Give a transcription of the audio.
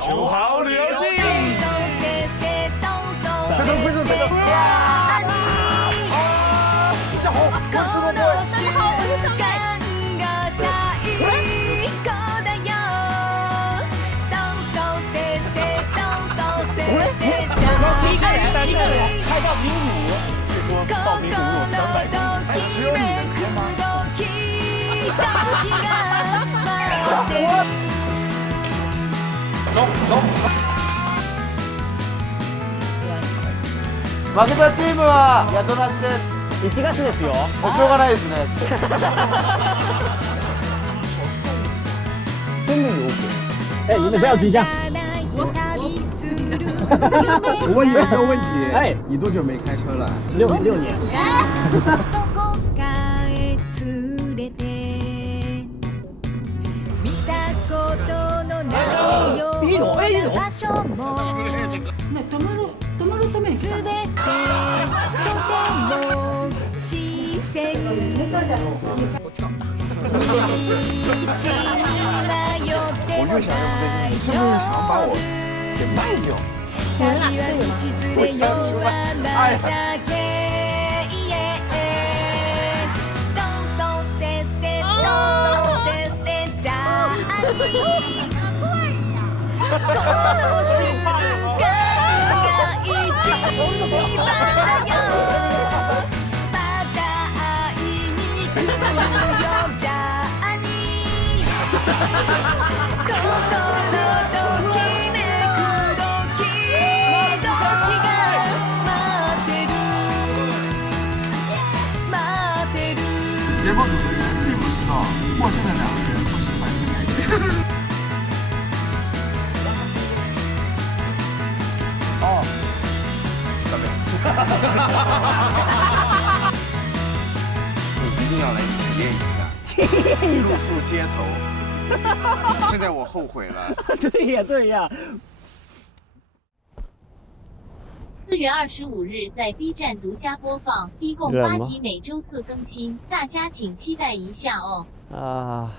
九号旅游记。非常贵重，非常贵重。小红，我吃过过。大家好，我是小美。一个人，开到平5，就说到平5有300公里，只有你能开吗？走走。負けたチームは宿なしです。1月ですよ。しょうがないですね。真的有鬼！哎，你们不要紧张。我问你一个问题，哎，你多久没开车了16年。いいの？いいの？ね、止まるために来たの。我越想越不对劲，你是不是想把我给卖掉？咱俩是我想说，哎呀。节目组的人并不知道，陌生的2个人不喜欢这个人。哦，小美，你一定要来体验一下，露宿街头。现在我后悔了。对呀，对呀。4月25日在 B 站独家播放，一共8集，每周4更新，大家请期待一下哦。啊。